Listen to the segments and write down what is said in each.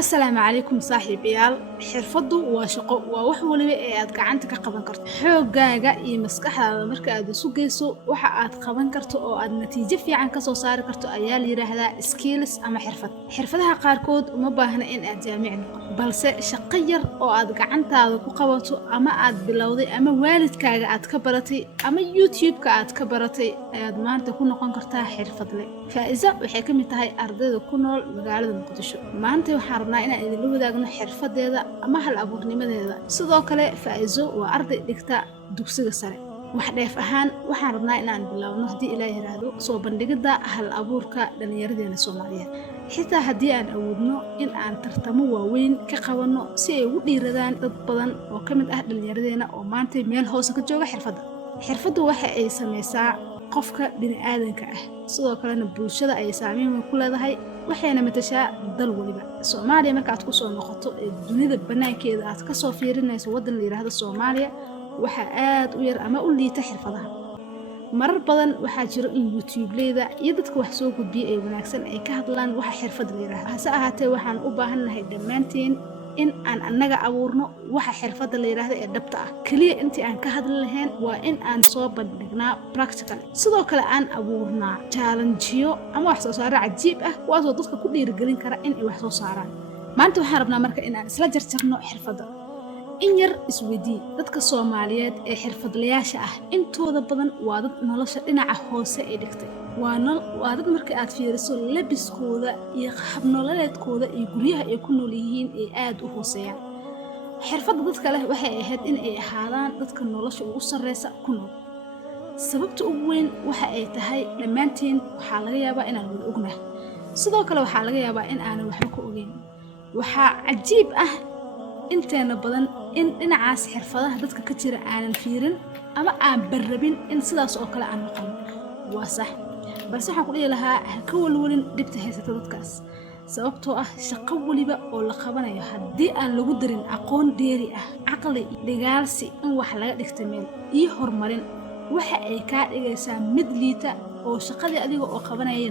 السلام عليكم صاحبيال xirfadu waa shaqo waa wax waliba ee aad gacanta ka qaban karto xoogaaga iyo maskaxdaada marka aad isu geyso waxa aad qaban karto oo aad natiijo fiican ka soo saari karto ayaa la yiraahdaa skills ama xirfadaha qaarkood uma baahna in aad jaamic noqoto balse shaqo yar oo aad gacantaada ku qabato ama aad bilowday ama waalidkaaga aad ka baratay ama youtube-ka aad ka baratay ayaad maanta ku noqon kartaa xirfadle faa'iiso waxay ka mid tahay ardayda ku nool magaalada muqdisho maanta waxaan rabnaa inaan idinla wadaagno xirfadeeda ama hal abuurnimadeeda sidoo kale faa'iiso waa arday dhigta dugsiga sare wax dheef ahaan waxaan rabnaa inaan bilowno haddii ilaahay yiraahdo soo bandhigida hal abuurka dhallinyaradeena Soomaaliyeed xitaa haddii aan awoodno in aan tartamo waaweyn ka qabanno si ay ugu dhiiradaan dad badan oo ka mid ah dhallinyaradeena oo maanta meel hoose ka jooga xirfadu waxa ay sameysaa qofka bini'aadanka ah sidoo kalena bulshada ay saameyn weyn ku leedahay waxayna matashaa dal waliba Soomaaliya marka aad ku soo noqoto ee dunida banaankeeda aad ka soo fiirinayso wadan la yiraahdo Soomaaliya waxa aad u yar ama u liita xirfadaha marar badan waxaa jiro in youtube-leyda iyo dadka wax soo gudbiya ee wanaagsan ay ka hadlaan waxa xirfad la yiraahdo hase ahaatee waxaan u baahannahay dhammaanteen in aan annaga abuurno waxa xirfadda la yiraahdo ee dhabta ah kaliya intii aan ka hadli lahayn waa in aan soo bandhignaa practical sidoo kale aan abuurnaa challengeyo ama wax soo saaro cajiib ah kuwaasoo dadka ku dhiirigelin kara in ay wax soo saaraan maanta waxaan rabnaa marka in aan isla jarjarno xirfadda in yar isweydii dadka Soomaaliyeed ee xirfadlayaasha ah intooda badan waa dad nolosha dhinaca hoose ay dhigtay waa dad marka aad fiiriso labiskooda iyo hab nololeedkooda iyo guryaha ay ku nool yihiin ee aad u hooseeyaan xirfadda dadka leh waxay ahayd in ay ahaadaan dadka nolosha ugu sarreysa ku nool sababta ugu weyn waxa ay tahay dhammaanteen waxaa laga yaabaa inaan wada ognahay sidoo kale waxaa laga yaabaa in aanan waxba ka ogeyn waxaa cajiib ah inteena badan in dhinacaas xirfadaha dadka ka jira aanan fiirin ama aan barrabin in sidaas oo kale aan noqon waa sax balse waxaan ku dhihi lahaa ha ka walwalin dhibta haysata dadkaas sababtoo ah shaqo waliba oo la qabanayo haddii aan lagu darin aqoon dheeri ah caqli dhigaalsi in wax laga dhigta meel iyo horumarin waxa ay kaa dhigaysaa mid liita oo shaqadii adiga oo qabanayay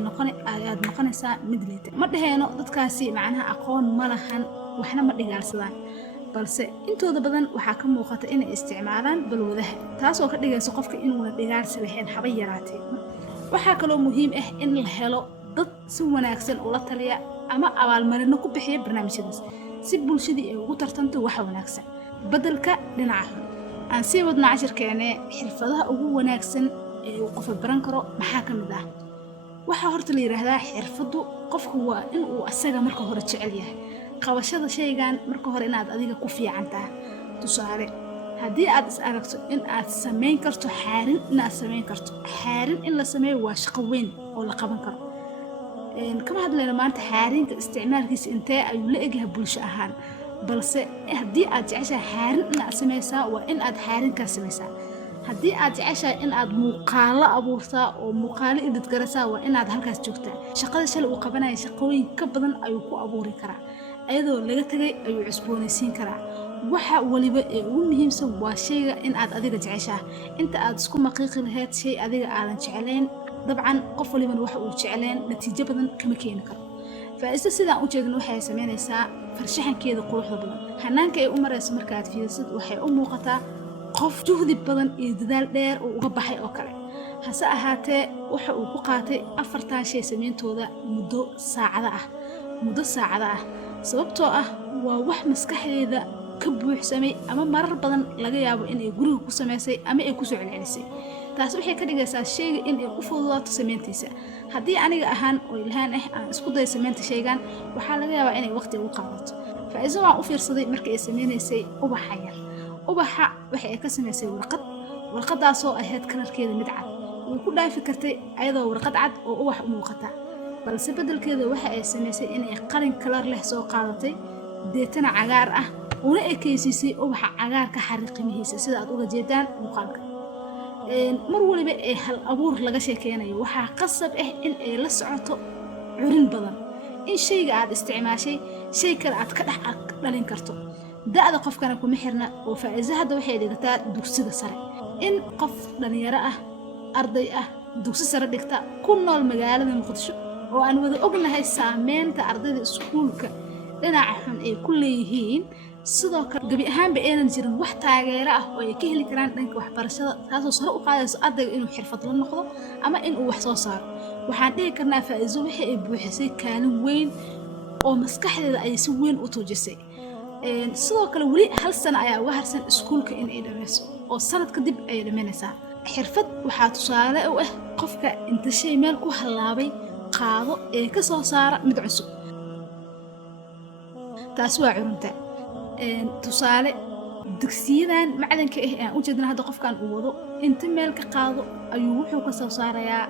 ayaad noqonaysaa mid liita ma dhaheeno dadkaasi macnaha aqoon ma lahan waxna ma dhigaalsadaan balse intooda badan waxaa ka muuqata inay isticmaalaan balwadaha taasoo ka dhigaysa qofka inuuna dhigaalsi lahayn haba yaraatee waxaa kaloo muhiim ah in la helo dad si wanaagsan ula taliya ama abaalmarino ku bixiya barnaamijyadaas si bulshadii ay ugu tartanto waxa wanaagsan beddelka dhinaca xun aan sii wadno cashirkeena xirfadaha ugu wanaagsan ee uu qof baran karo maxaa ka mid ah waxaa horta la yiraahdaa xirfadu qofku waa in uu asaga marka hore jecel yahay qabashada shaygan marka hore inaad adiga ku fiican tahay tusaale haddii aad is aragto in aad sameyn karto xaarin in la sameeyo waa shaqo weyn oo la qaban karo kama hadlayno maanta xaarinka isticmaalkiisa intee ayuu la egyahay bulsho ahaan balse haddii aad jeceshahay xaarin inaad sameysaa waa in aad xaarinkaas sameysaa haddii aad jeceshahay in aad muuqaalo abuurtaa oo muuqaalo idadgarasaa waa inaad halkaas joogtaa shaqada shalay uu qabanaya shaqooyin ka badan ayuu ku abuuri karaa ayadoo laga tagay ayuu cusboonaysiin karaa waxa waliba ee ugu muhiimsan waa shayga in aad adiga jeceshahay inta aad isku maqiiqi lahayd shay adiga aadan jeclayn dabcan qof walibana waxa uu jeclayn natiijo badan kama keeni karo faa'iido sidaan u jeedin waxay sameynaysaa farshaxankeeda quruxda badan hanaanka ay u marayso marka aad fiirisid waxay u muuqataa qof juhdi badan iyo dadaal dheer oo uga baxay oo kale hase ahaatee waxa uu ku qaatay 4 shay sameyntooda muddo saacada ah sababtoo ah waa wax maskaxdeeda ka buuxsamay ama marar badan laga yaabo in ay guriga ku sameysay ama ay ku soo celcelisay taas waxay ka dhigaysaa shayga in ay u fududaato sameyntiisa haddii aniga ahaan oo ilhaan aan isku day sameynta shaygan waxaa laga yaabaa inay waqti ugu qaadato faa'iiso waan u fiirsaday markii ay sameynaysay ubaxa yar ubaxa waxay ka sameysay warqadaasoo ahayd kalarkeeda mid cad way ku dhaafi kartay ayadoo warqad cad oo ubax u muuqata balse beddelkeeda waxa ay sameysay inay qalin kalar leh soo qaadatay deetana cagaar ah una ekaysiisay ubaxa cagaarka xariiqimihiisa sida aad uga jeedaan muuqaalka mar waliba ee hal abuur laga sheekeynayo waxaa qasab ah in ay la socoto curin badan in shayga aad isticmaashay shay kale aad ka dhex dhalin karto da'da qofkana kuma xirna oo faa'iido hadda waxay dhigataa dugsiga sare in qof dhalinyaro ah arday ah dugsi sare dhigta ku nool magaalada Muqdisho oo aan wada ognahay saameynta ardayda iskuulka dhinaca xun ay ku leeyihiin sidoo kale gabi ahaanba aynan jirin wax taageero ah oo ay ka heli karaan dhanka waxbarashada taasoo sare u qaadayso ardayga inuu xirfad la noqdo ama inuu wax soo saaro waxaan dhihi karnaa Faa'iizo wixii ay buuxisay kaalin weyn oo maskaxdeeda ay si weyn u tuujisay sidoo kale weli hal sano ayaa uga harsan iskuulka in ay dhameyso oo sanad kadib ay dhameynaysaa xirfad waxaa tusaale u ah qofka inta shay meel ku halaabay qaado ee ka soo saara mid cusub taas waa curunta tusaale dugsiyadan macdanka ah aan u jeedna hadda qofkan uu wado inta meel ka qaado ayuu wuxuu ka soo saarayaa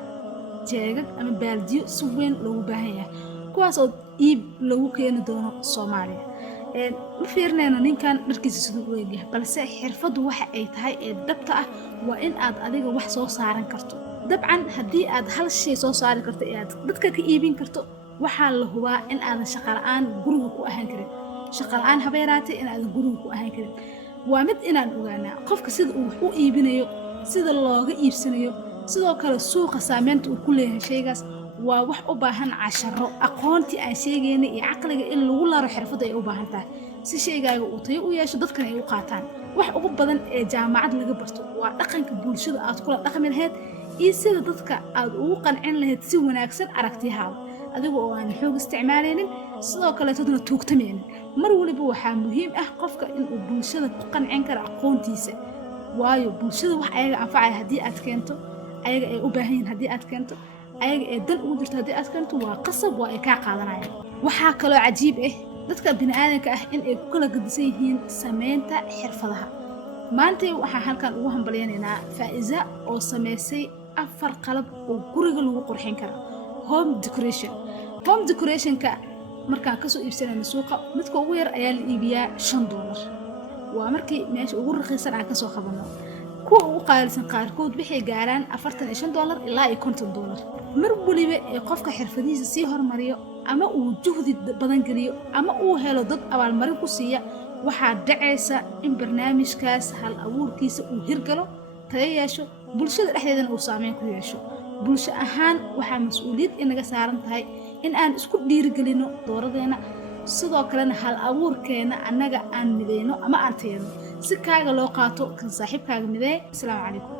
jeegag ama baaldiyo si weyn loogu baahan yahay kuwaas oo iib lagu keeni doono Soomaaliya ma fiirnayno ninkan dharkiisa sidoo u eegyahay balse xirfadu waxa ay tahay ee dhabta ah waa in aad adiga wax soo saaran karto dabcan haddii aad hal shay soo saari karto ee aad dadka ka iibin karto waxaa la hubaa in aadan shaqo la'aan guriga ku ahaan karin shaqo la'aan habeeraatay in aadan guriga ku ahaan karin waa mid inaan ogaanaa qofka sida uu wax u iibinayo sida looga iibsanayo sidoo kale suuqa saameynta uu ku leeyahay shaygaas waa wax u baahan casharo aqoontii aan sheegaynay iyo caqliga in lagu laro xirfadda ay u baahan tahay si shaygaaga uu tayo u yeesho dadkan ay u qaataan wax ugu badan ee jaamacad laga barto waa dhaqanka bulshada aad kula dhaqmi lahayd iyo sida dadka aad ugu qancin lahayd si wanaagsan aragtiyahaada adiga oo aan xoog isticmaalaynin sidoo kale dadna tuugtamaynin mar waliba waxaa muhiim ah qofka inuu bulshada ku qancin karo aqoontiisa waayo bulshada wax ayaga anfacaya haddii aad keento ayaga ay u baahan yihiin haddii aad keento ayaga ee dan ugu jirto haddii aad keento waa qasab waa ay kaa qaadanayaan waxaa kaloo cajiib ah dadka bini'aadanka ah in ay ku kala gedisan yihiin samaynta xirfadaha maanta waxaan halkan ugu hambalyaynaynaa Faa'iiza oo samaysay 4 qalab oo guriga lagu qurxin karo home decoration-ka markaan ka soo iibsanayno suuqa midka ugu yar ayaa la iibiyaa $5 waa markii meesha ugu raqiisan aan ka soo qabanno kuwa ugu qaalisan qaarkood waxay gaaraan $45 ilaa $50 mar waliba ee qofka xirfadiisa sii hormariyo ama uu juhdi badan geliyo ama uu helo dad abaalmarin ku siiya waxaa dhacaysa in barnaamijkaas hal abuurkiisa uu hirgalo tayo yeesho bulshada dhexdeedana uu saameyn ku yeesho bulsho ahaan waxaa mas'uuliyad inaga saaran tahay in aan isku dhiirigelino dooradeena sidoo kalena hal abuurkeena annaga aan mideyno ama aan tayano si kaaga loo qaato kan saaxiibkaaga midee. Assalaamu calaykum.